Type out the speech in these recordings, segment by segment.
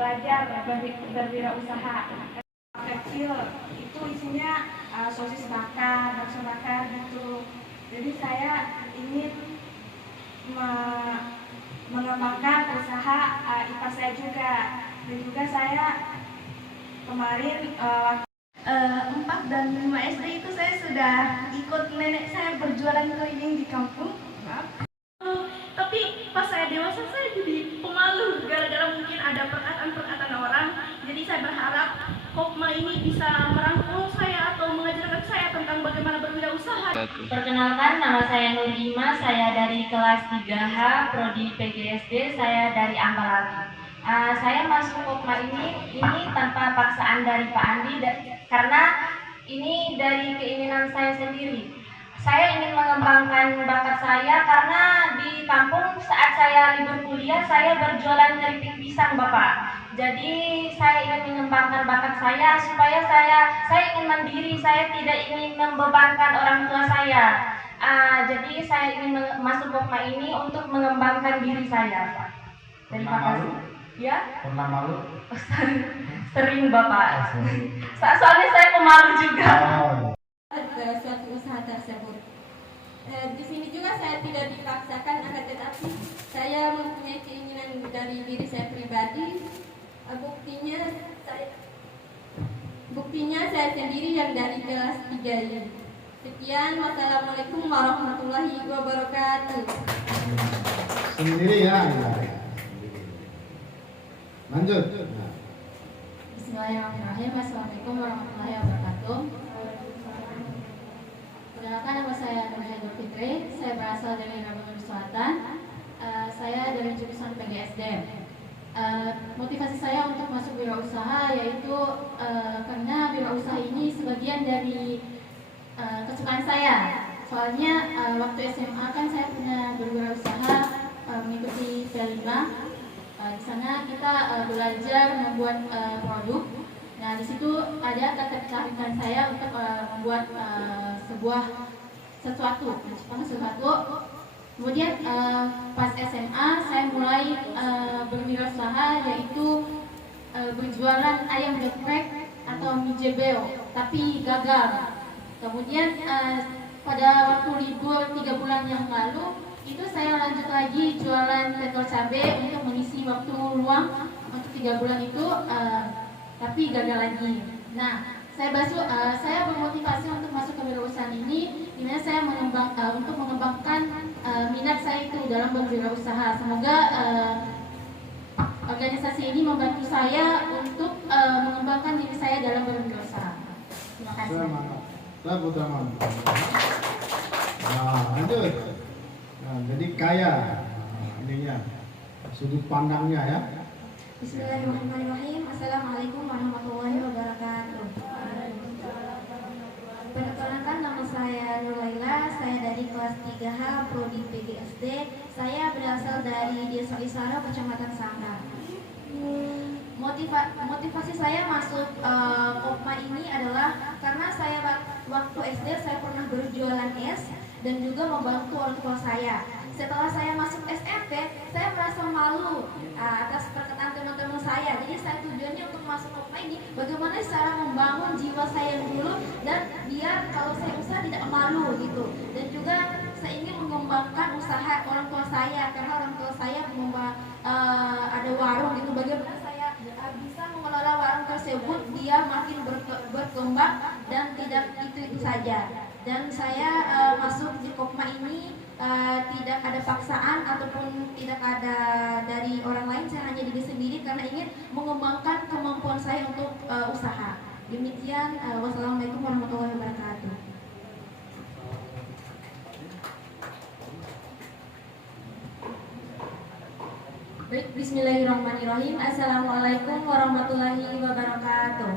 belajar berwirausaha. Kecil itu isinya sosis bakar, bakso bakar gitu. Jadi saya ingin mengembangkan usaha IPA saya juga. Dan juga saya kemarin 4 dan 5 SD itu saya sudah ikut nenek saya berjualan keliling di kampung. Tapi pas saya dewasa saya jadi pemalu gara-gara mungkin ada perkataan-perkataan orang. Jadi saya berharap Kopma ini bisa merangkul saya atau mengajarkan saya tentang bagaimana berwirausaha. Perkenalkan, nama saya Nurima, saya dari kelas 3H, Prodi PGSD, saya dari Ambalali. Saya masuk Kopma ini tanpa paksaan dari Pak Andi, karena ini dari keinginan saya sendiri. Saya ingin mengembangkan bakat saya karena di kampung saat saya libur kuliah saya berjualan keripik pisang, Bapak. Jadi saya ingin mengembangkan bakat saya supaya saya ingin mandiri, saya tidak ingin membebankan orang tua saya. Jadi saya ingin masuk Kopma ini untuk mengembangkan diri saya, Pak. Terima kasih. Ya? Pernah malu? Sering, Bapak. Soalnya saya pemalu juga. Suatu usaha tersebut. Di sini juga saya tidak dipaksakan, akan tetapi saya mempunyai keinginan dari diri saya pribadi. Buktinya saya sendiri yang dari kelas 3 ini. Sekian, wassalamualaikum warahmatullahi wabarakatuh. Sendiri ya. Lanjut. Bismillahirrahmanirrahim. Assalamualaikum warahmatullahi wabarakatuh. Perkenalkan, nama saya Nurul Fitri. Saya berasal dari Lampung Selatan. Saya dari jurusan PGSD. Motivasi saya untuk masuk wirausaha yaitu karena wirausaha ini sebagian dari kesukaan saya. Soalnya waktu SMA kan saya pernah berwirausaha mengikuti P5. Di sana kita belajar membuat produk. Nah, di situ ada ketertarikan saya untuk membuat sesuatu. Kemudian pas SMA saya mulai berwirausaha yaitu berjualan ayam geprek atau mie jebel, tapi gagal. Kemudian pada waktu libur 3 bulan yang lalu itu saya lanjut lagi jualan tetel cabai untuk mengisi waktu luang untuk 3 bulan itu, tapi gagal lagi. Nah, saya bermotivasi untuk masuk ke wirausaha ini, dimana saya untuk mengembangkan minat saya itu dalam berwirausaha. Semoga organisasi ini membantu saya untuk mengembangkan diri saya dalam berwirausaha. Terima kasih. Nah, lanjut. Nah, jadi kaya ininya sudut pandangnya ya. Bismillahirrahmanirrahim. Assalamualaikum warahmatullahi wabarakatuh. Perkenalkan, nama saya Nurlaila, saya dari kelas 3H Prodi PGSD. Saya berasal dari Desa Isara, Kecamatan Sanggar. Motivasi saya masuk Kopma ini adalah karena saya waktu SD saya pernah berjualan es dan juga membantu orang tua saya. Setelah saya masuk SMP, saya merasa malu atas perkataan teman-teman saya. Jadi saya tujuannya untuk masuk Kopma ini bagaimana cara membangun jiwa saya yang dulu dan biar kalau saya usaha tidak malu gitu. Dan juga saya ingin mengembangkan usaha orang tua saya karena orang tua saya ada warung gitu. Bagaimana saya bisa mengelola warung tersebut dia makin berkembang dan tidak itu saja. Dan saya masuk di Kopma ini tidak ada paksaan ataupun tidak ada dari orang lain, saya hanya diri sendiri karena ingin mengembangkan kemampuan saya untuk usaha. Demikian, wassalamualaikum warahmatullahi wabarakatuh. Baik, bismillahirrahmanirrahim. Assalamualaikum warahmatullahi wabarakatuh.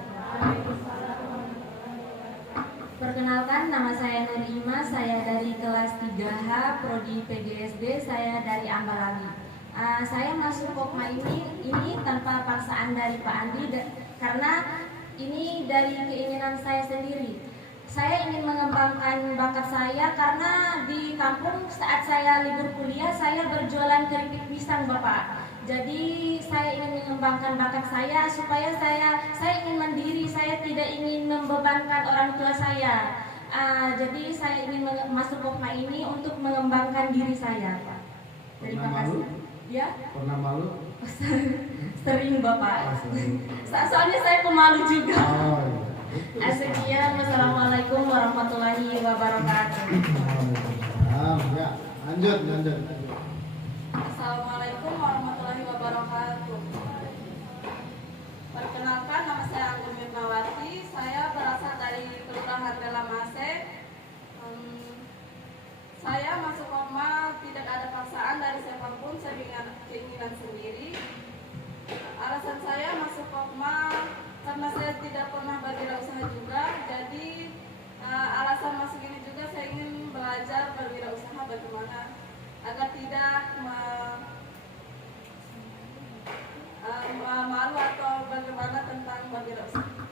Perkenalkan, nama saya Nurima, saya dari kelas 3H Prodi PGSD, saya dari Ambalali. Saya masuk Kopma ini tanpa paksaan dari Pak Andi karena ini dari keinginan saya sendiri. Saya ingin mengembangkan bakat saya karena di kampung saat saya libur kuliah saya berjualan keripik pisang, Bapak. Jadi saya ingin mengembangkan bakat saya supaya saya ingin mandiri, saya tidak ingin membebankan orang tua saya. Jadi saya ingin masuk Kopma ini untuk mengembangkan diri saya, Pak. Terima Pernah kasih. malu? Ya, Pernah malu? sering Bapak. Sering. Soalnya saya pemalu juga. Oh, iya. Sekian, wassalamualaikum warahmatullahi wabarakatuh. Ya, lanjut. Assalamualaikum warahmatullahi wabarakatuh. Perkenalkan, nama saya Anggun Mirnawati. Saya berasal dari Kelurahan Galamase. Saya masuk Kopma tidak ada paksaan dari siapapun, saya dengan keinginan sendiri. Alasan saya masuk Kopma karena saya tidak pernah berwirausaha juga. Jadi alasan masuk ini juga saya ingin belajar berwirausaha bagaimana agar tidak malu atau bagaimana tentang berwirausaha.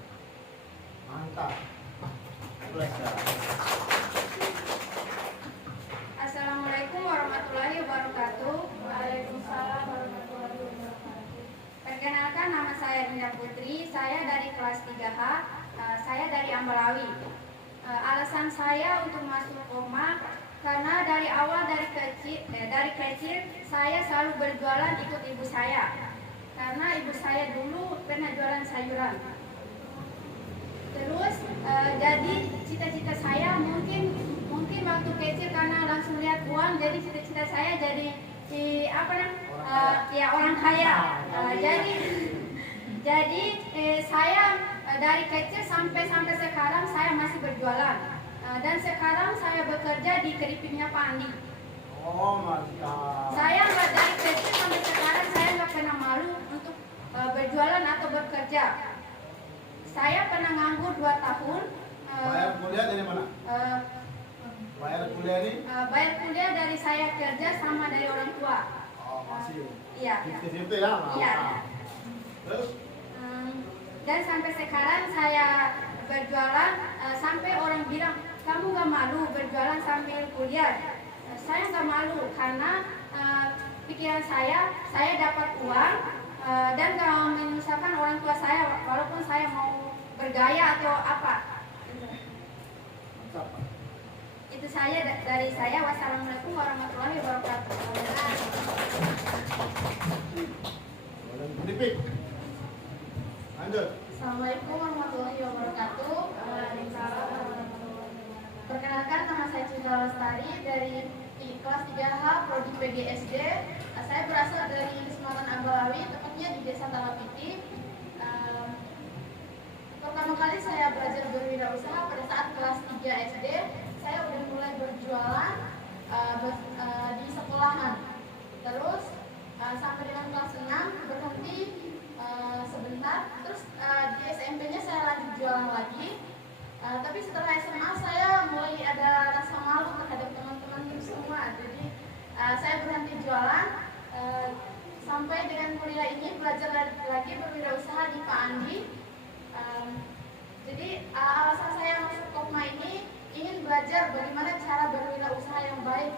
Mantap. Assalamualaikum warahmatullahi wabarakatuh. Waalaikumsalam warahmatullahi wabarakatuh. Perkenalkan, nama saya Dinda Putri. Saya dari kelas 3H. Saya dari Ambalawi. Alasan saya untuk masuk Kopma karena dari awal dari kecil saya selalu berjualan ikut ibu saya. Karena ibu saya dulu pernah jualan sayuran. Terus jadi cita-cita saya mungkin waktu kecil karena langsung lihat uang, jadi cita-cita saya jadi orang kaya. Jadi saya dari kecil sampai sekarang saya masih berjualan. Dan sekarang saya bekerja di keripiknya Pak Andi. Oh, mantap. Saya dari kecil sampai sekarang saya nggak pernah malu untuk berjualan atau bekerja. Saya pernah nganggur 2 tahun. Bayar kuliah dari mana? Bayar kuliah ini? Bayar kuliah dari saya kerja sama dari orang tua. Oh, masih. Iya. Itu ya? Iya. Terus? Dan sampai sekarang saya berjualan sampai orang bilang, kamu gak malu berjualan sambil kuliah? Saya gak malu karena pikiran saya dapat uang dan gak menyusahkan orang tua saya walaupun saya mau bergaya atau apa. Mantap. Itu saya dari saya. Wassalamualaikum warahmatullahi wabarakatuh. Dipik. Lanjut. Assalamualaikum warahmatullahi wabarakatuh. Perkenalkan, nama saya Cinta Lestari dari kelas 3H Prodi PGSD. Saya berasal dari Kecamatan Ambalawi, tepatnya di Desa Talapiti. Pertama kali saya belajar berwirausaha pada saat kelas 3 SD. Saya udah mulai berjualan di sekolahan. Terus sampai dengan kelas 6 berhenti sebentar. Terus di SMP-nya saya lanjut jualan lagi. Tapi setelah SMA saya mulai ada rasa malu terhadap teman-teman semua. Jadi saya berhenti jualan sampai dengan kuliah ini belajar lagi berwirausaha di Pak Andi. Jadi alasan saya masuk Kopma ini ingin belajar bagaimana cara berwirausaha yang baik.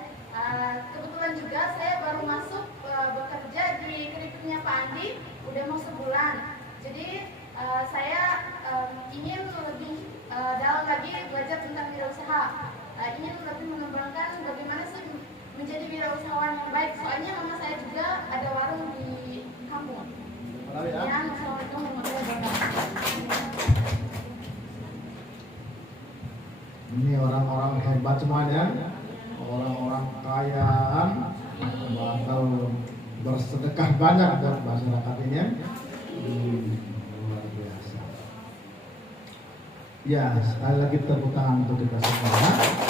Kebetulan juga saya baru masuk bekerja di keripiknya Pak Andi, udah mau sebulan. Jadi saya ingin lebih dalam lagi belajar tentang wirausaha. Ingin lebih mengembangkan bagaimana sih menjadi wirausahawan yang baik. Soalnya mama saya juga ada warung di kampung. Ya, Assalamualaikum warahmatullahi wabarakatuh. Ini orang-orang hebat semuanya, orang-orang kayaan, bakal bersedekah banyak buat masyarakat ini. Luar biasa. Ya, sekali lagi tepuk tangan untuk kita semua.